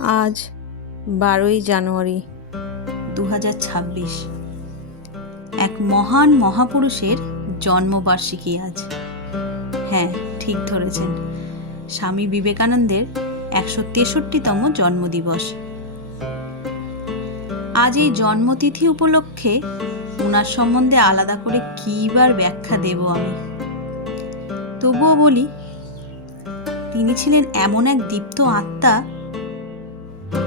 আজ 12ই জানুয়ারি 2026। এক মহান মহাপুরুষের জন্মবার্ষিকী আজ। হ্যাঁ, ঠিক ধরেছেন, স্বামী বিবেকানন্দের 163তম জন্মদিবস। আজ এই জন্মতিথি উপলক্ষে ওনার সম্বন্ধে আলাদা করে কীবার ব্যাখ্যা দেব আমি। তবুও বলি, তিনি ছিলেন এমন এক দীপ্ত আত্মা,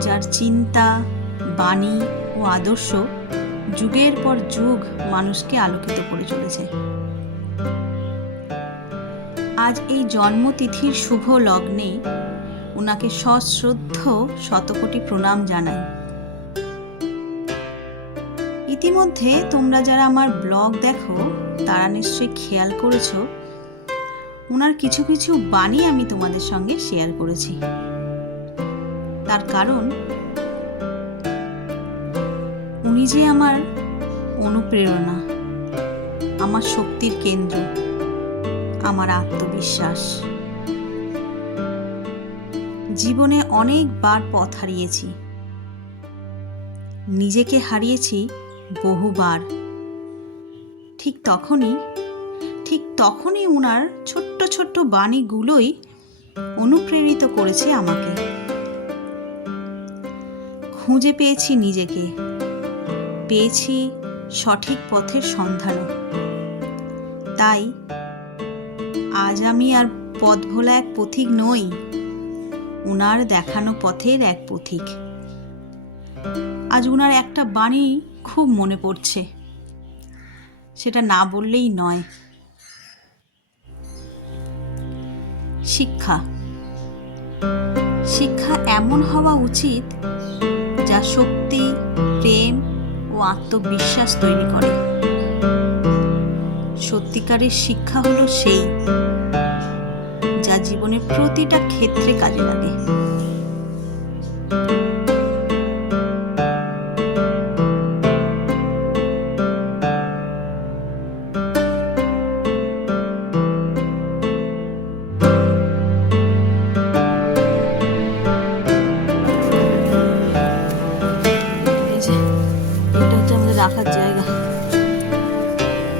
যার চিন্তা, বাণী ও আদর্শ যুগের পর যুগ মানুষকে আলোকিত করে চলেছে। আজ এই জন্মতিথির শুভ লগ্নে ওনাকে সশ্রদ্ধ শতকোটি প্রণাম জানাই। ইতিমধ্যে তোমরা যারা আমার ব্লগ দেখো তারা নিশ্চয়ই খেয়াল করেছো, ওনার কিছু কিছু বাণী আমি তোমাদের সঙ্গে শেয়ার করেছি। তার কারণ, উনি যে আমার অনুপ্রেরণা, আমার শক্তির কেন্দ্র, আমার আত্মবিশ্বাস। জীবনে অনেকবার পথ হারিয়েছি, নিজেকে হারিয়েছি বহুবার। ঠিক তখনই ওনার ছোট্ট ছোট্ট বাণীগুলোই অনুপ্রেরিত করেছে আমাকে। খুঁজে পেয়েছি নিজেকে, পেয়েছি সঠিক পথের সন্ধানও। তাই আজ আমি আর পথভোলা এক পথিক নই, ওনার দেখানো পথের এক পথিক। আজ ওনার একটা বাণী খুব মনে পড়ছে, সেটা না বললেই নয়। শিক্ষা এমন হওয়া উচিত যা শক্তি, প্রেম ও আত্মবিশ্বাস তৈরি করে। সত্যিকারের শিক্ষা হলো সেই, যা জীবনের প্রতিটা ক্ষেত্রে কাজে লাগে। এটা হচ্ছে আমাদের রাখার জায়গা।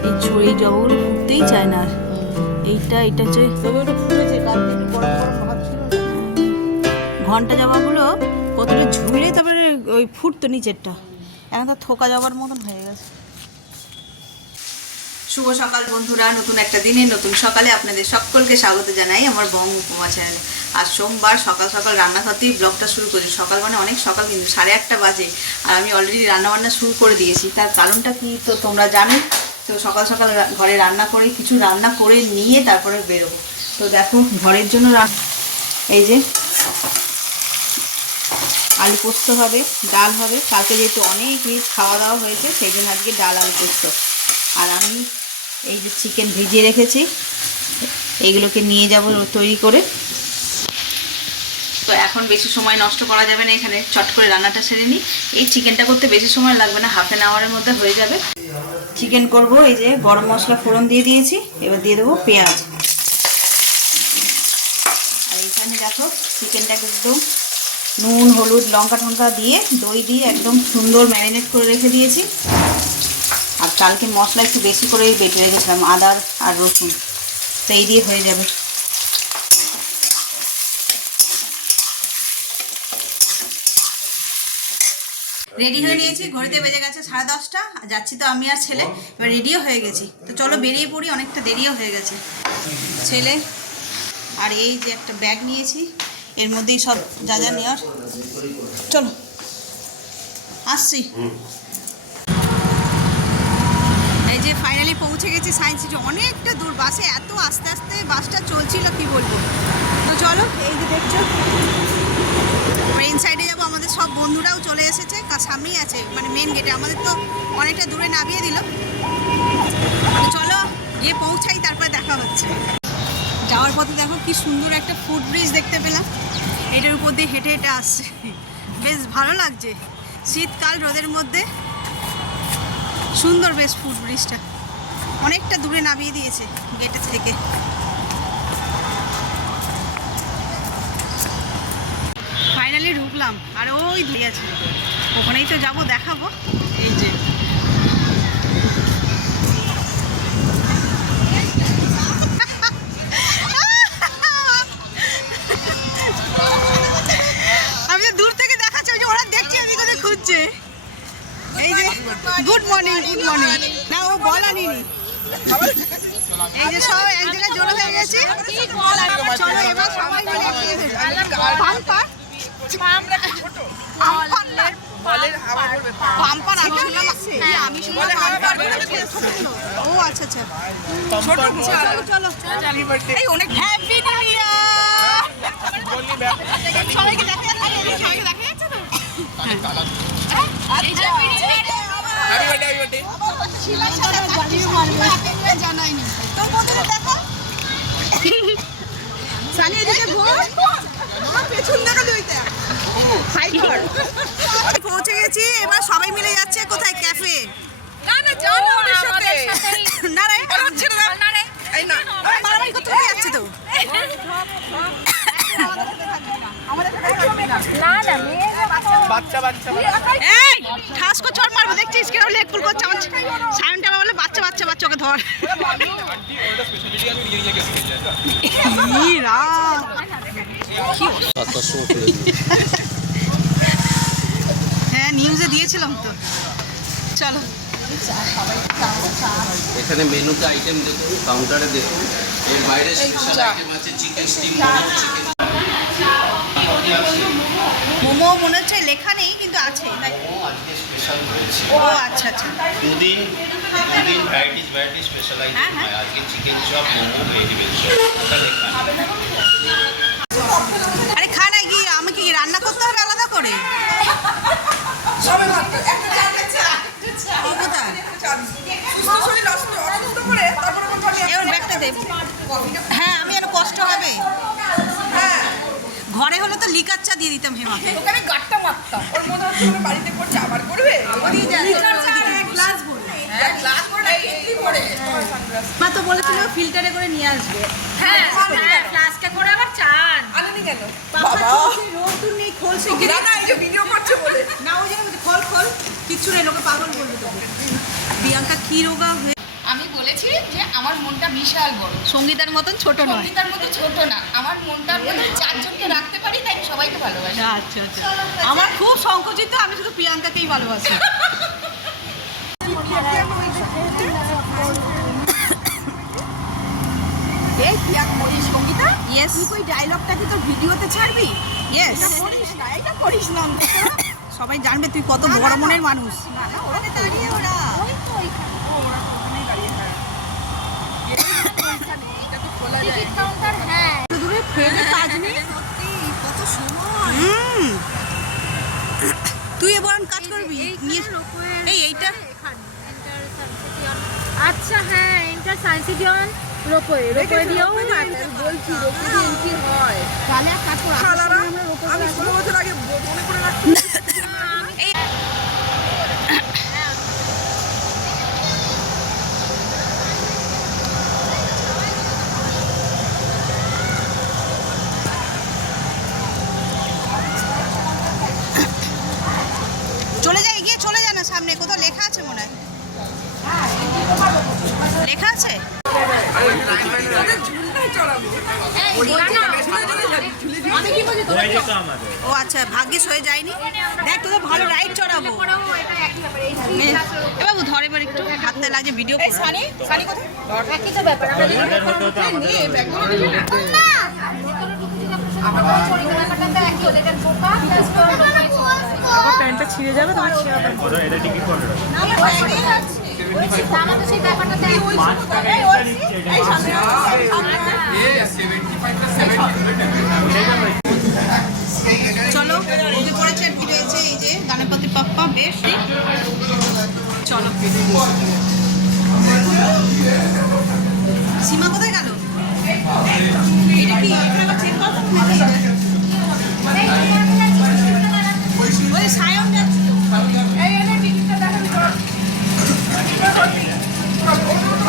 এই ছড়িয়ে জবাগুলো ফুটতেই চায় না। আর এটা হচ্ছে ঘন্টা জবাগুলো কতটা ঝুলে তারপরে ওই ফুটতো নিচেরটা, এখন তো থোকা জবার মতন হয়ে গেছে। শুভ সকাল বন্ধুরা, নতুন একটা দিনে নতুন সকালে আপনাদের সকলকে স্বাগত জানাই আমার বং উপমা চ্যানেলে। আজ সোমবার সকাল সকাল রান্নাঘরতেই ব্লগটা শুরু করেছি। সকাল মানে অনেক সকাল, কিন্তু 8:30 বাজে আর আমি অলরেডি রান্নাবান্না শুরু করে দিয়েছি। তার কারণটা কি তো তোমরা জানো। তো সকাল সকাল ঘরে রান্না করে কিছু রান্না করে নিয়ে তারপরে বেরোবো। তো দেখো, ঘরের জন্য এই যে আলু পোস্ত হবে, ডাল হবে। কালকে যেহেতু অনেক রিচ খাওয়া দাওয়া হয়েছে, সেই জন্য আজকে ডাল আলু পোস্ত। আর আমি এই যে চিকেন ভিজিয়ে রেখেছি, এইগুলোকে নিয়ে যাব তৈরি করে। তো এখন বেশি সময় নষ্ট করা যাবে না, এখানে চট করে রান্নাটা সেরে নিই। এই চিকেনটা করতে বেশি সময় লাগবে না, হাফ অ্যান আওয়ারের মধ্যে হয়ে যাবে। চিকেন করব। এই যে গরম মশলা ফোড়ন দিয়ে দিয়েছি, এবার দিয়ে দেবো পেঁয়াজ। আর এখানে দেখো চিকেনটাকে একদম নুন, হলুদ, লঙ্কা টঙ্কা দিয়ে, দই দিয়ে একদম সুন্দর ম্যারিনেট করে রেখে দিয়েছি। আর কালকে মশলা একটু বেশি করেই বেটে রেখেছিলাম, আদা আর রসুন, তো এই দিয়ে হয়ে যাবে। রেডি হয়ে নিয়েছি, ঘড়িতে বেজে গেছে 10:30। যাচ্ছি তো আমি আর ছেলে, এবার রেডিও হয়ে গেছি। তো চলো বেরিয়ে পড়ি, অনেকটা দেরিও হয়ে গেছে। ছেলে আর এই যে একটা ব্যাগ নিয়েছি, এর মধ্যেই সব যা যা নেওয়ার। চলো আসছি। এই যে ফাইনালি পৌঁছে গেছি সায়েন্স সিটি। অনেকটা দূর, বাসে এত আস্তে আস্তে বাসটা চলছিল কি বলবো। তো চলো, এই যে দেখছো মেন সাইডে যাবো। আমাদের সব বন্ধুরাও চলে এসেছে, সামনেই আছে মানে মেন গেটে। আমাদের তো অনেকটা দূরে নামিয়ে দিল। তো চলো গিয়ে পৌঁছাই, তারপরে দেখা হচ্ছে। যাওয়ার পথে দেখো কি সুন্দর একটা ফুট ব্রিজ দেখতে পেলাম, এটার উপর দিয়ে হেঁটে হেঁটে আসছে, বেশ ভালো লাগছে। শীতকাল, রোদের মধ্যে সুন্দর বেশ ফুট ব্রিজটা। অনেকটা দূরে নামিয়ে দিয়েছে গেটের থেকে। ফাইনালি ঢুকলাম আর ওই দিয়ে আছে, ওখানেই তো যাবো, দেখাবো। এই যে আমি দূর থেকে দেখাচ্ছি, ওই যে ওরা দেখছে আমি কোথায় খুঁজছে। এই যে গুড মর্নিং, গুড মর্নিং। না ও বল আনিনি। এই যে সব এক জায়গায় জড়ো হয়ে গেছে। চলো এবার সবাই মিলে পাম্পার পাম্পার আমি শুনলাম, আমি শুনলাম পাম্পার। ও আচ্ছা আচ্ছা, ছোট চলো চলো। এই অনেক হ্যাপি নিউ ইয়ার সবাইকে দেখা যাচ্ছে, সবাইকে দেখা যাচ্ছে তো। জানাইনি তো বন্ধুরা, দেখো সানি এদিকে ঘোর, পেছন দেখা দুইটা পৌঁছে গেছি। এবার সবাই মিলে যাচ্ছে কোথায়? ক্যাফে। না না যাও না ওদের সাথে, না রে হচ্ছে না, না রে এই না মারামারি করতে যাচ্ছে তো। বাচ্চা বাচ্চা এই ঠাসকো চড় মারবো, দেখছিস কেউ লেগ পুল করছে। আমার সায়নটা আবার বলে বাচ্চা বাচ্চা বাচ্চা, ওকে ধর। হ্যাঁ নিউজে দিয়েছিলাম তো। চলো এখানে মেনুতে আইটেম দেখুন, কাউন্টারে দেখুন। এর বাইরে স্পেশাল আইটেম আছে চিকেন স্টিম, চিকেন মোমো মনে হচ্ছে লেখা নেই কিন্তু আছে, তাই? আজকে স্পেশাল রয়েছে। ও আচ্ছা আচ্ছা, দুদিন ভ্যারাইটিস স্পেশাল আইটেম হয়। আজকে chicken chop, momo, vegetable chop, ওটা লেখা নেই। আরে খা না গিয়ে, আমাকে কি রান্না করতে হবে আলাদা করে? ও কোথায়? এবার ব্যাগটা দে। হ্যাঁ আমি আরো কষ্ট হবে। ঘরে হলে তো লিকার চা দিয়ে দিতাম হেমাকে। ওখানে গাট্টা মারতাম, ওর মনে হচ্ছে ওর বাড়িতে পড়ছে আবার করবে। গ্লাস ভরে কেটলি ভরে মা তো বলেছিল ফিল্টারে করে নিয়ে আসবে। হ্যাঁ ফ্লাস্কে করে আবার চান আনেনি কেন? বাবা রোদ নেই, খোল সে না না এই যে ভিডিও করছে বলে না, ওই জন্য খোল খোল, কিচ্ছু নেই, লোকে পাগল বলবে তোকে। প্রিয়াঙ্কা কি রোগা হয়ে, আমি বলেছি যে আমার মনটা বিশাল বড়, সঙ্গীতার মতন ছোট নয়। কবিতার মতো ছোট না, আমার মনটার মধ্যে চারজনকে রাখতে পারি, তাই আমি সবাইকে ভালোবাসি। আচ্ছা আচ্ছা, আমার খুব সংকুচিত, আমি শুধু প্রিয়াঙ্কাকেই ভালোবাসি। এই কি এক করিস সঙ্গীতা? ইয়েস তুই ওই ডায়লগটা কি তোর ভিডিওতে ছাড়বি? ইয়েস, করিস না, এটা করিস না। সবাই জানবে তুই কত বড় মনের মানুষ। না না ওখানে দাঁড়িয়ে ওরা ওই তো ওইখানে ওখানেই দাঁড়িয়ে। হ্যাঁ এটা তো খোলা যায় টিকিট কাউন্টার। হ্যাঁ দূরে ফেলে কাজ নেই। সত্যি কত সময়। তুই এবার কাজ করবি নিয়ে- এই এইটা আচ্ছা হ্যাঁ, inter science city on ropeway দিয়েও বলছি রোপে দিয়ে এন্ট্রি হয়। তাহলে এক কাজ করো, শালারা, আমি 16 বছর আগে মনে করে রাখছি। চলে যায়, এগিয়ে চলে যায় না, সামনে কোথাও লেখা আছে মনে হয়। লেখা আছে? ও আচ্ছা, ভাগ্যিস হয়ে যায়নি। দেখ তোদের ভালো রাইড চড়াবো। এ বাবু ধর এবার একটু, হাতে লাগে ভিডিও। সানি সানি কোথায়? একই তো ব্যাপার। আমরা যদি নিয়ে ব্যাগগুলো নিয়ে আমাদের ছড়ি কেনাকাটা একই, ওদের বোকা প্লাস প্যান্টটা ছিঁড়ে যাবে, তোমার ছিঁড়া প্যান্ট। আমাদের সেই ব্যাপারটা চলো ওকে পড়েছে, আর কি রয়েছে এই যে গণপতি বাপ্পা, বেশ চলো। সীমা কোথায় গেল? এটা কি এখানে চেক করো নাকি? ওই সায়ন যাচ্ছে তো।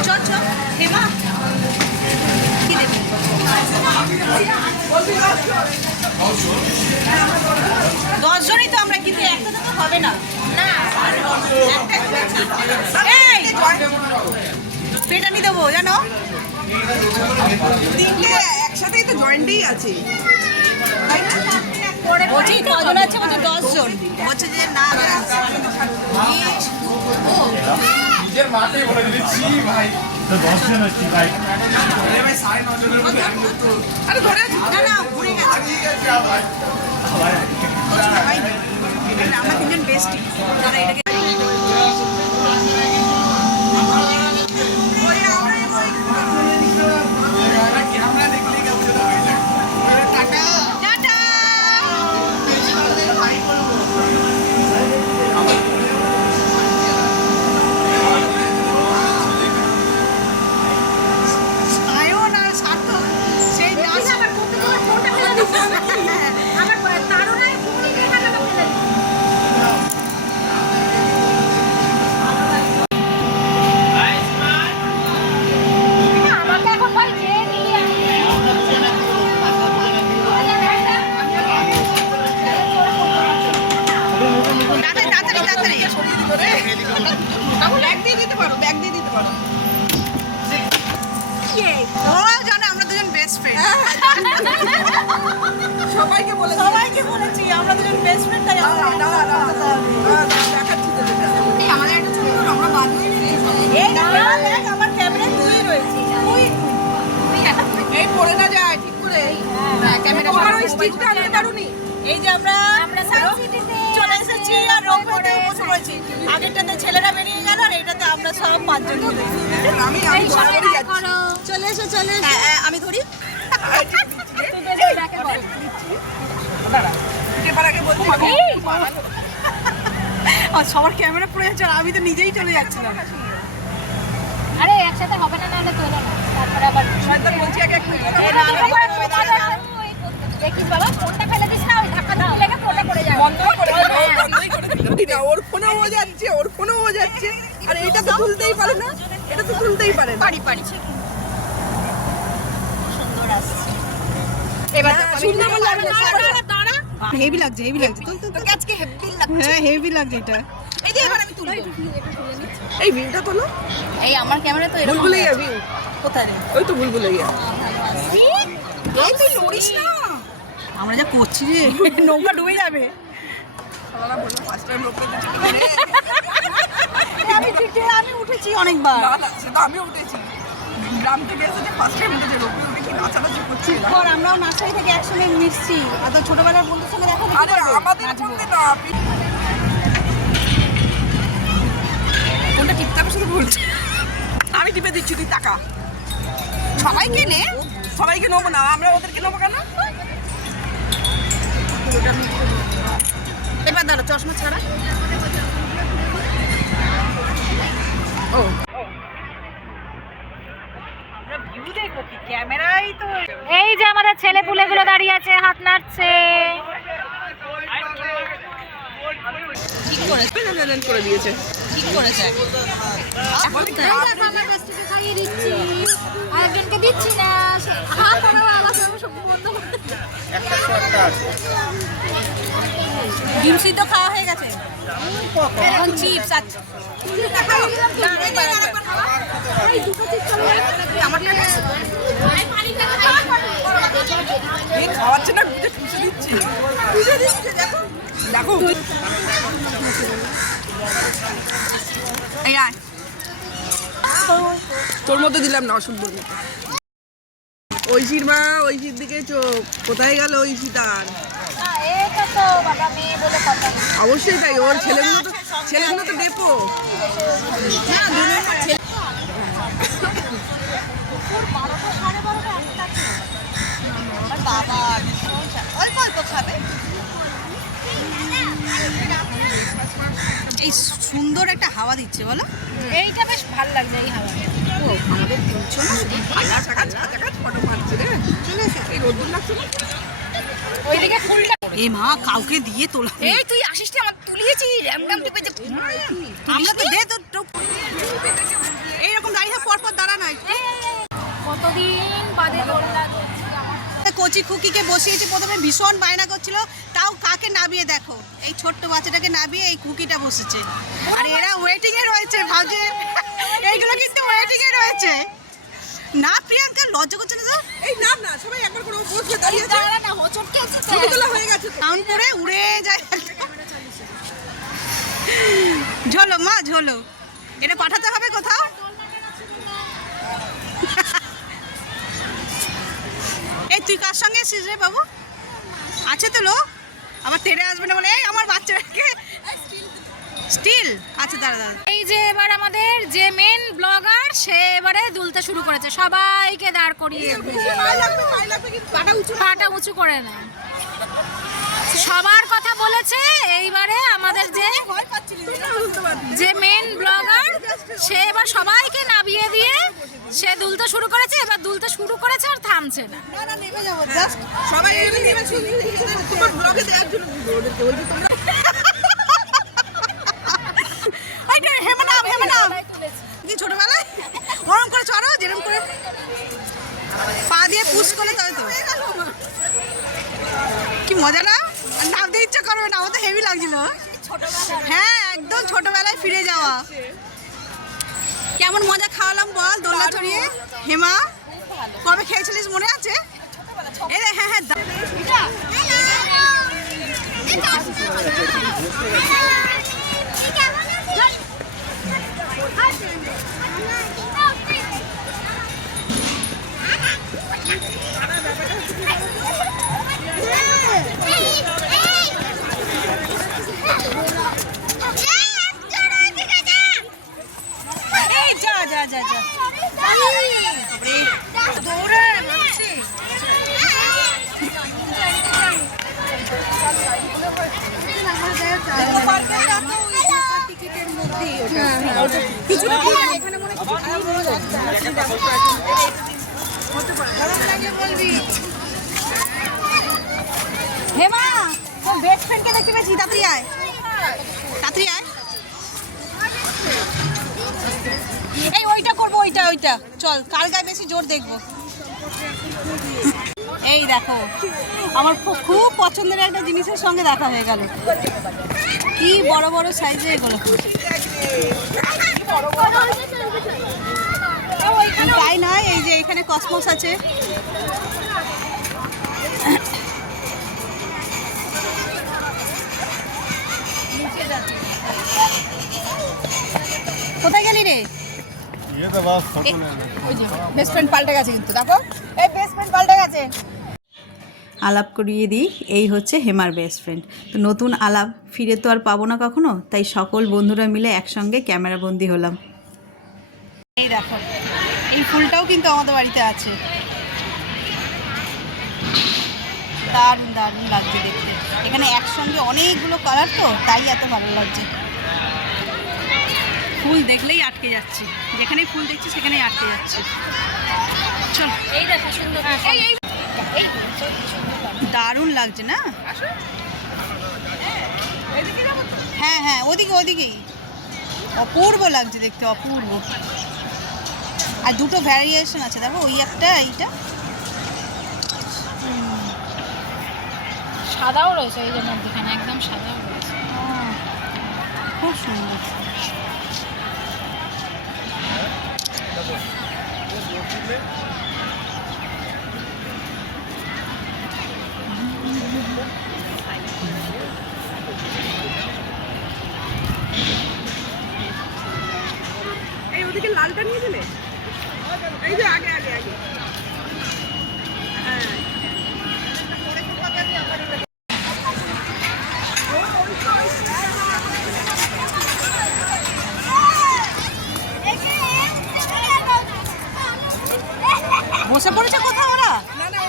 চল চল হেমা, কি দেবে? হবে না এই পেটানি দেবো জানো তিনটে একসাথেই তো জয়েন্টেই আছে তাই না? বলছি কজন আছে বলছে 10 জন বলছে যে না নিজের মাকেই বলে দিচ্ছি ভাই তো 10 জন হচ্ছে ভাই ভাই 9:30 তো আরে ধরে আছি না না ঘুরে গেছে আমরা তিনজন বেস্টি তারা এটাকে ব্যাগ দিয়ে দিতে পারো ব্যাগ দিয়ে দিতে পারো ওরাও জানে আমরা দুজন বেস্ট ফ্রেন্ড সবাইকে বলে সবাইকে বলেছি আমরা দুজন বেস্ট ফ্রেন্ড তাই দেখাচ্ছি তো আমাদের একটা ছোট আমরা বাদ হয়ে এই দেখ আমার ক্যামেরা তুই রয়েছে এই পড়ে না যায় ঠিক করে ক্যামেরা তোমার ওই স্টিকটা আনতে পারোনি এই যে আমরা চলে এসেছি আর রোবটে বসে পড়েছি আগেরটাতে ছেলেরা বেরিয়ে গেল আর এটাতে আমরা সব 5 জন আমি বরাবরই যাচ্ছি চলে এসো আমি ধরি এবার আগে বলছি আর সবার ক্যামেরা পড়ে যাচ্ছে আর আমি তো নিজেই চলে যাচ্ছিলাম আরে একসাথে হবে না নাহলে তোলো না তারপরে আবার শয়তান বলছি আগে একটু দেখিস বাবা ফোনটা ফেলে দিস না ওই ধাক্কা ধাক্কা লেগে ফোনটা পড়ে যাবে বন্ধ করে বন্ধই করে দিল না ওর ফোনেও ও যাচ্ছে ওর ফোনেও ও যাচ্ছে আর এটা তো তুলতেই পারে না এটা তো তুলতেই পারে না পারি সুন্দর আসছে এবার সুন্দর বলে আমি দাঁড়া হেভি লাগছে তোকে আজকে হেভি লাগছে হ্যাঁ হেভি লাগছে এটা এই যে এবার আমি তুলবো এই ভিউটা তোলো এই আমার ক্যামেরা তো বুলবুলাইয়া ভিউ কোথায় রে ওই তো বুলবুলাইয়া এই তুই লড়িস না আমরা যা করছি রে নৌকা ডুবে যাবে সালারা বললো ফার্স্ট টাইম রোপে দিচ্ছি আমি উঠেছি অনেকবার না না সেটা আমিও উঠেছি গ্রাম থেকে এসে যে ফার্স্ট টাইম উঠেছি রোপে উঠে কি নাচানাচি করছি পর আমরাও নার্সারি থেকে একসঙ্গে মিশছি আর তো ছোটবেলার বন্ধুর সঙ্গে দেখা আরে আমাদের বলতে না কোনটা টিপতে হবে শুধু বলছি আমি টিপে দিচ্ছি তুই টাকা সবাইকে নে সবাইকে নেবো না আমরা ওদেরকে নেবো কেন এবার দাঁড়া চশমা ছাড়া ও আমরা ভিউ দেখবো কি ক্যামেরাই তো এই যে আমাদের ছেলে পুলেগুলো দাঁড়িয়ে আছে হাত নাড়ছে ঠিক করেছে করে দিয়েছে ঠিক করেছে আমরা বেস্টিকে খাইয়ে দিচ্ছি আরেকজনকে দিচ্ছি না হাত আমার আওয়াজ সব বন্ধ একটা শটটা আছে ডিম সিদ্ধ খাওয়া হয়ে গেছে এখন চিপস আছে এই দুটো চিপস এই খাওয়াচ্ছে না বুঝে টুসে দিচ্ছে টুসে দিচ্ছে দেখো দেখো এই আয় তোর মতো দিলাম না অসুন্দর মতো ঐশীর মা ঐশীর দিকে চোখ কোথায় গেল ঐশী তার এটা তো বাবা মেয়ে বলে কথা অবশ্যই তাই ওর ছেলেগুলো তো ডেপো বাবা অল্প অল্প খাবে এই সুন্দর একটা হাওয়া দিচ্ছে বলো এইটা বেশ ভালো লাগছে এই হাওয়া ফটো মারছে রে এই রোদ্দুর লাগছে না ওইদিকে ফুলটা এ মা কাউকে দিয়ে তোলা এই তুই আসিস না আমার তুলিয়েছি র্যামডাম টিপে যে আমরা তো দে তো এইরকম দাঁড়িয়ে পর পর দাঁড়া নাই কতদিন বাদে দোলনা কচি খুকিকে বসিয়েছি, প্রথমে ভীষণ বায়না করছিল, তাও কাকে নামিয়ে দেখো, এই ছোট্ট বাচ্চাটাকে নামিয়ে এই খুকিটা বসেছে। আর এরা ওয়েটিংয়ে রয়েছে, ভাবছে এইগুলো কিন্তু ওয়েটিংয়ে রয়েছে। না প্রিয়াঙ্কা, লজ্জা করছে না তো? এই নাম না, সবাই একবার করে বসবে, দাঁড়িয়ে আছে। না হোচটকে আছে তো। ছবি তোলা হয়ে গেছে। কাউন্ট করে উড়ে যায়। ঝোলো মা ঝোলো, এটা পাঠাতে হবে কোথাও। এই তুই কার সঙ্গে এসেছিস রে বাবু? আছে তো লোক, আবার তেড়ে আসবে না বলে। এই আমার বাচ্চাটাকে স্টিল। আচ্ছা দাঁড়া দাঁড়া। এই যে এবার আমাদের যে মেন ব্লগার, সে এবারে দুলতে শুরু করেছে, সবাইকে দাঁড় করিয়ে পায়ে লাগবে কিন্তু পাটা উঁচু করে না। সবার কথা বলেছে। এইবারে আমাদের যে মেন ব্লগার, সে এবার সবাইকে নামিয়ে দিয়ে সে দুলতে শুরু করেছে। এবার দুলতে শুরু করেছে আর থামছে না। সবাই এখানে নেমে তোমার ব্লগে দেওয়ার জন্য ওদেরকে বলছি তোমরা ছোটবেলায় ওরম করে চড়ো, যেরকম করে পা দিয়ে পুশ করে, তবে তো কি মজা না? আর নামতে ইচ্ছা করবে না, আমার তো হেভি লাগছিল। হ্যাঁ একদম ছোটবেলায় ফিরে যাওয়া। কেমন মজা খাওয়ালাম বল দোলনা চড়িয়ে। হেমা কবে খেয়েছিলিস মনে আছে? এই রে, হ্যাঁ হ্যাঁ হেমা, তোর বেস্ট ফ্রেন্ডকে দেখতে পেয়েছি, তাড়াতাড়ি আয়, তাড়াতাড়ি আয়। এই ওইটা করবো, ওইটা ওইটা চল, কার গায়ে বেশি জোর দেখবো। এই দেখো, আমার খুব পছন্দের একটা জিনিসের সঙ্গে দেখা হয়ে গেল। কি বড় বড় সাইজে এগুলো। তাই নয়, এই যে এখানে কসমোস আছে। কোথায় গেলি রে? বেস্ট ফ্রেন্ড পাল্টে গেছে কিন্তু, দেখো এই বেস্ট ফ্রেন্ড পাল্টে গেছে। আলাপ করিয়ে দিই, এই হচ্ছে হেমার বেস্ট ফ্রেন্ড। তো নতুন আলাপ ফিরে তো আর পাবো না কখনো, তাই সকল বন্ধুরা মিলে একসঙ্গে ক্যামেরাবন্দি হলাম। এই দেখো, এই ফুলটাও কিন্তু আমাদের বাড়িতে আছে। দারুণ দারুণ লাগছে দেখতে। এখানে একসঙ্গে অনেকগুলো কালার তো, তাই এত ভালো লাগছে। ফুল দেখলেই আটকে যাচ্ছি, যেখানেই ফুল দেখছি সেখানেই আটকে যাচ্ছি। চল, এই দেখো সুন্দর। দারুণ লাগছে না? হ্যাঁ হ্যাঁ ওদিকে, ওদিকেই অপূর্ব লাগছে দেখতে, অপূর্ব। আর দুটো ভ্যারিয়েশন আছে, দেখো ওই একটা, এইটা সাদাও রয়েছে এই যে মধ্যখানে, একদম সাদাও রয়েছে। খুব সুন্দর। এই ওদিকে লালটা নিয়ে গেলে, এই যে আগে আগে আগে। হ্যাঁ বসে পড়েছে কোথাও ওরা? না না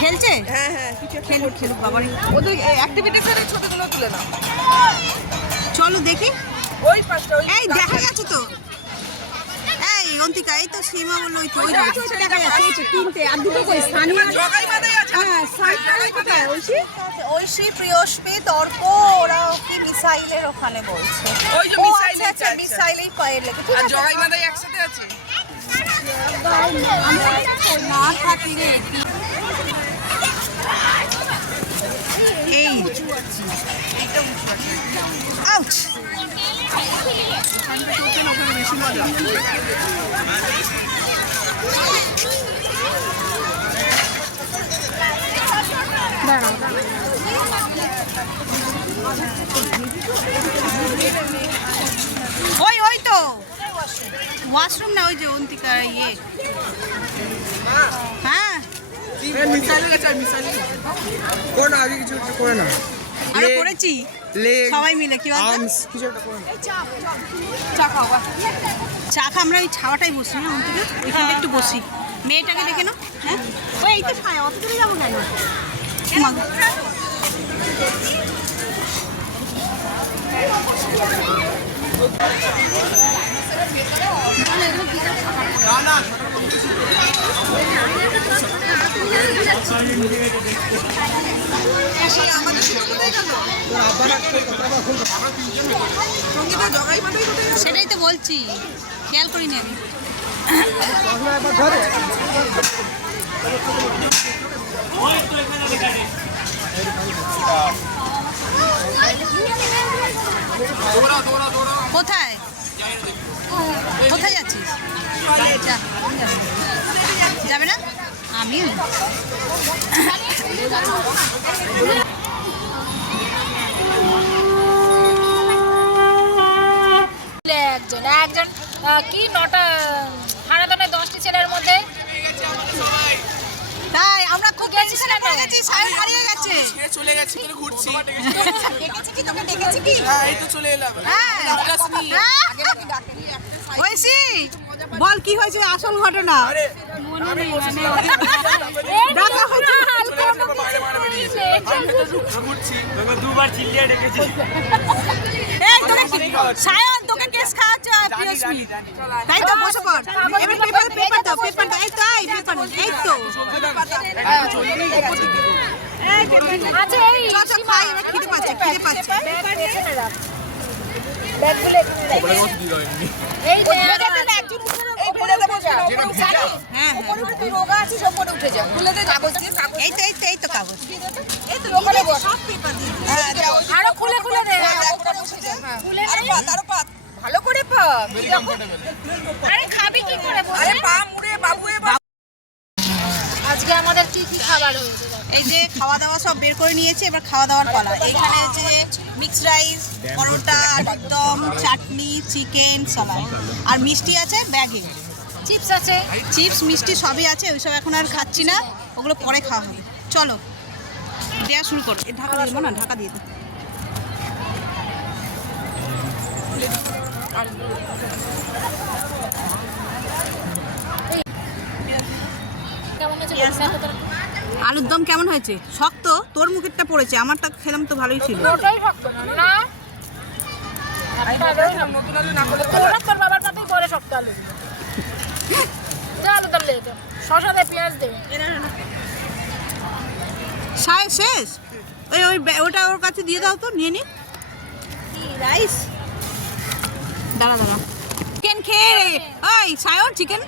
খেলছে? হ্যাঁ হ্যাঁ কিছু একটা খেলুক খেলুক বাবারে। ওদের অ্যাক্টিভিটিসের এই ছবিগুলো তুলে নাও। চলো দেখি। ওই পাশটা ওই এই দেখা গেছে তো, এই অন্তিকা, এই তো সীমা বললো ওই তো, ওই দেখা যাচ্ছে এই তো তিনটে। আর দুটো কই স্থানীয়? জগাই বাঁধাই আছে। হ্যাঁ জগাই কোথায়? ঐশী, ঐশী, প্রিয়স্পি, তর্ক, ওরা কি মিসাইলের ওখানে বলছে। ওই যে ও মিসাইল আচ্ছা আচ্ছা, মিসাইলেই পায়ে লেগে। ঠিক আর আছে, জগাই বাঁধাই একসাথে আছে। না থাকি রে। এই আউচ বেশি মজা। ওই ওই তো ওয়াশরুম না, ওই যে অন্তিকা ইয়ে। হ্যাঁ মিসাইলের কাছে মিসাইলের করে না, আগে কিছু একটা করে না। আমরা করেছি সবাই মিলে। কি বলতো কিছু একটা করে না। চা খাও বা চা খা, আমরা ওই ছাওয়াটাই বসি। হ্যাঁ অন্তিকা ওইখানটা একটু বসি, মেয়েটাকে দেখে নাও। হ্যাঁ ওই এই তো ছায়া, অত দূরে যাবো কেন? সেটাই তো বলছি, খেয়াল করিনি আমি। কোথায় কোথায় যাচ্ছিস? যাবে না? আমি একজন একজন কি 9টা হারাদনে 10টি ছেলের মধ্যে তাই আমরা খুব গেছিলাম, সায়ন হারিয়ে গেছে। চলে গেছি, ঘুরছি। ডেকেছি কি তোকে? ডেকেছি কি? হ্যাঁ এই তো চলে এলাম। হয়েছি বল, কি হয়েছে আসল ঘটনা? ডাকা হয়েছে। দুবার চিল্লিয়ে ডেকেছি। এই তোকে সায়ন তোকে কেস খাওয়াচ্ছে প্রিয়সী, তাই তো? বসে পড়, এবার পেপার দাও, পেপার দাও। এই তো এই পেপার, এই তো আছে এই চল চল খাই, এবার খিদে পাচ্ছে, খিদে পাচ্ছে। এই যে হ্যাঁ এই তো এই তো এই তো কাগজ। আরো খুলে খুলে দে, খুলে দে ভালো করে পা। আরে খাবি কি করে বল? আরে পা মুড়ে বাবু এবার। আজকে আমাদের কি কি খাবার হয়েছে? এই যে খাওয়া দাওয়া সব বের করে নিয়েছে, এবার খাওয়া দাওয়ার পালা। এখানে হচ্ছে মিক্সড রাইস, পরোটা, আলুর দম, চাটনি, চিকেন, সালাদ, আর মিষ্টি আছে ব্যাগে। চিপস আছে, চিপস মিষ্টি সবই আছে, ওইসব এখন আর খাচ্ছি না, ওগুলো পরে খাওয়া হবে। চলো দেওয়া শুরু করো। ঢাকা দিয়ে দেবো না? ঢাকা দিয়ে দেবো। কেমন আছে? আলুর দম কেমন হয়েছে? শক্ত? তোর মুখেরটা পড়েছে, আমারটা খেলাম তো ভালোই ছিল। ওটাই শক্ত না, নতুন আলু না করলে ওরা তোর বাবার পাতেই করে শক্ত আলু দিবে। যা আলু দম লেগে শসা দে, পেঁয়াজ দে। শেষ? ওই ওই ওটা ওর কাছে দিয়ে দাও তো, নিয়ে নি। রাইস দাঁড়া দাঁড়া, চিকেন খেয়ে রে। ওই সায়ন চিকেন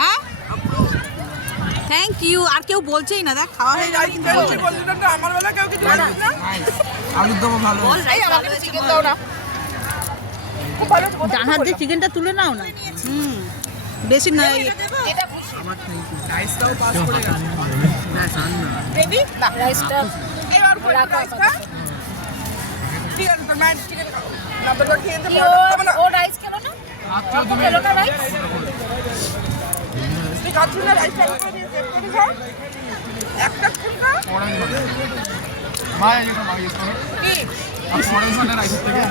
হ্যাঁ থ্যাংক ইউ। আর কেউ বলছেই না, দেখ খাওয়া হয়ে যাবে কিন্তু বলছে না। আমার বেলা কেউ কিছু বলছে না। আলুর দম ভালো। বল রাইস ভালো হয়েছে, চিকেন দাও না। খুব ভালো। ডান হাত দিয়ে চিকেনটা তুলে নাও না। বেশি নয়। রাইসটাও পাস করে গেছে। বেবি রাইসটা এবার রাইস খা। চিকেন তো ম্যান চিকেন খাও। নাম্বার খেয়ে নিতে কি পারো না। ও রাইস খেলো না? খেলো না রাইস? তুই খাচ্ছিস না রাইস খাও করে দিয়ে চেক করে খাও। একটা ফুল খাও। মা এটা মা ইউজ করো। কি? আর পরে মানে রাইস থেকে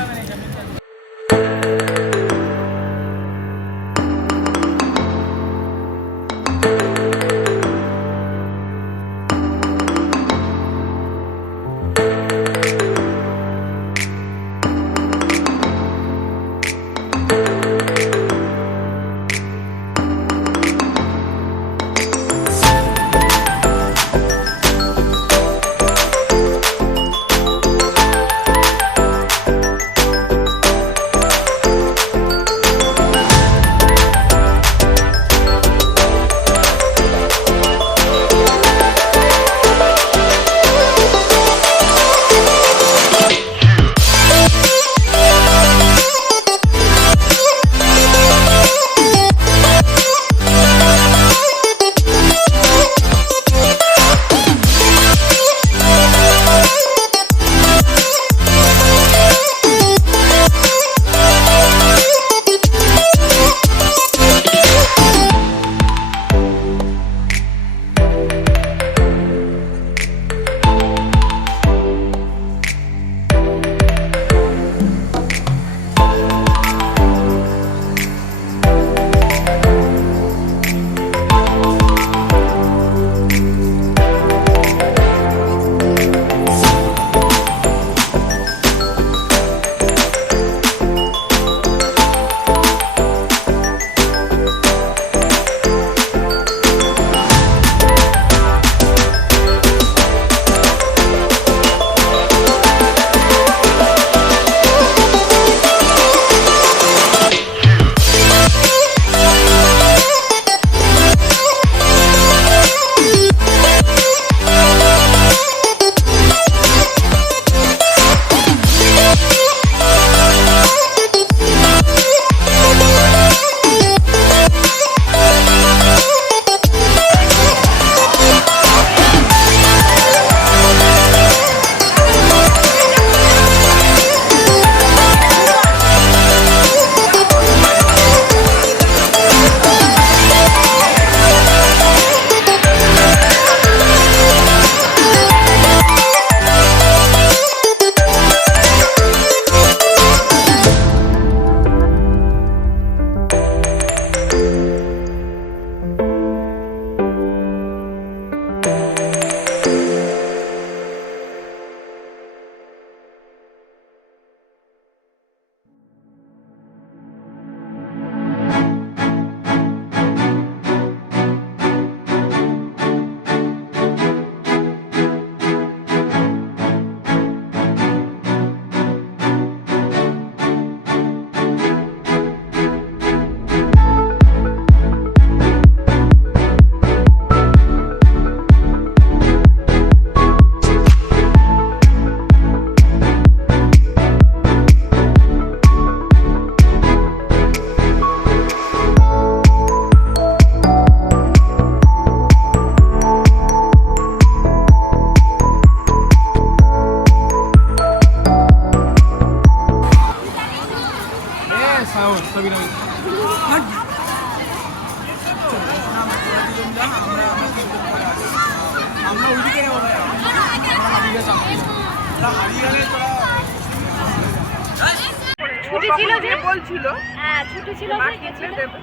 ছুটি ছিল যে বলছিল হ্যাঁ ছুটি ছিল মা যে কিনলে গেছিলাম। দেবে।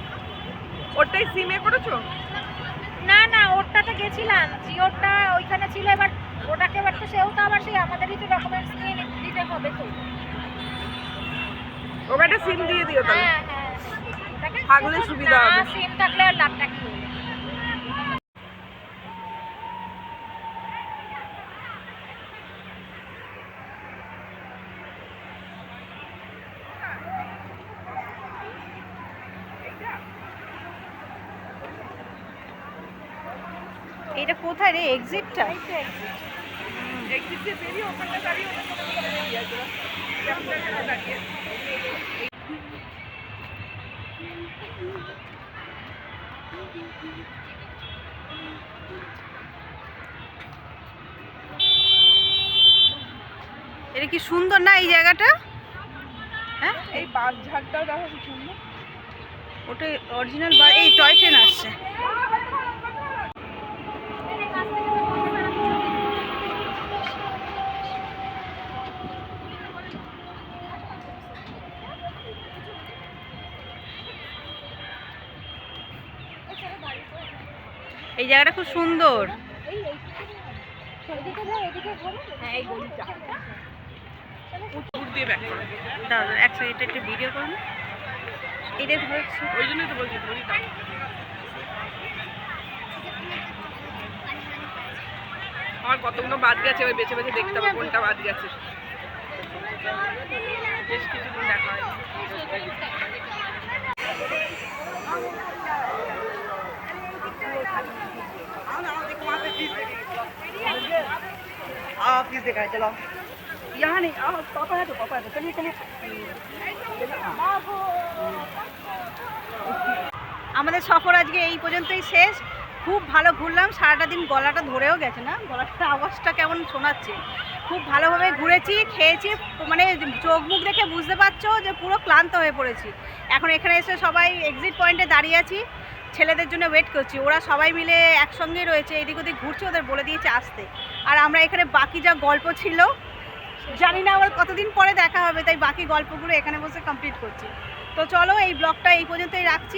ওটাই সিমে করেছো? না না ওরটাতে গেছিলাম, জিওরটা ওইখানে ছিল, এবার ওটাকে এবার তো সেও তো আবার সেই আমাদেরই তো ডকুমেন্টস নিয়ে দিতে হবে তো। ওকে একটা সিম দিয়ে দিও তাহলে। হ্যাঁ হ্যাঁ ওটাকে থাকলে সুবিধা হবে। সিম থাকলে আর লাভটা কি হবে। এটা কোথায় রে এক্সিটটা? এক্সিট দিয়ে বেরিয়ে ওখানটা দাঁড়িয়ে ওটা কোনো বেরিয়ে আছে ক্যাপ্টেনটা দাঁড়িয়ে। এটা কি সুন্দর না এই জায়গাটা? হ্যাঁ এই বাস ঝাড়টাও দেখো কি সুন্দর। ওটা অরিজিনাল বা এই টয় ট্রেন আসছে। এই জায়গাটা খুব সুন্দর। হ্যাঁ এই গলিটা দূর দিয়ে ব্যাক করো। দাঁড়াও এক সেকেন্ড একটু ভিডিও করুন। এটা ধরছি। ওই জন্যই তো বলছি ধরি দাও। আমার কতগুলো বাদ গেছে, ওই বেছে বেছে দেখতে হবে কোনটা বাদ গেছে। বেশ কিছুদিন দেখা হয়। प्लीज दिखाए चलो यहाँ नहीं पापा है तो चलिए चलिए আমাদের সফর আজকে এই পর্যন্তই শেষ। খুব ভালো ঘুরলাম, সারাটা দিন গলাটা ধরেও গেছে না, গলাটার আওয়াজটা কেমন শোনাচ্ছে। খুব ভালোভাবে ঘুরেছি, খেয়েছি, মানে চোখ মুখ দেখে বুঝতে পারছো যে পুরো ক্লান্ত হয়ে পড়েছি। এখন এখানে এসে সবাই এক্সিট পয়েন্টে দাঁড়িয়ে আছি, ছেলেদের জন্য ওয়েট করছি। ওরা সবাই মিলে একসঙ্গে রয়েছে, এদিক ওদিক ঘুরছে, ওদের বলে দিয়েছে আসতে। আর আমরা এখানে বাকি যা গল্প ছিল জানি না আবার কতদিন পরে দেখা হবে, তাই বাকি গল্পগুলো এখানে বসে কমপ্লিট করছি। তো চলো এই ব্লগটা এই পর্যন্তই রাখছি।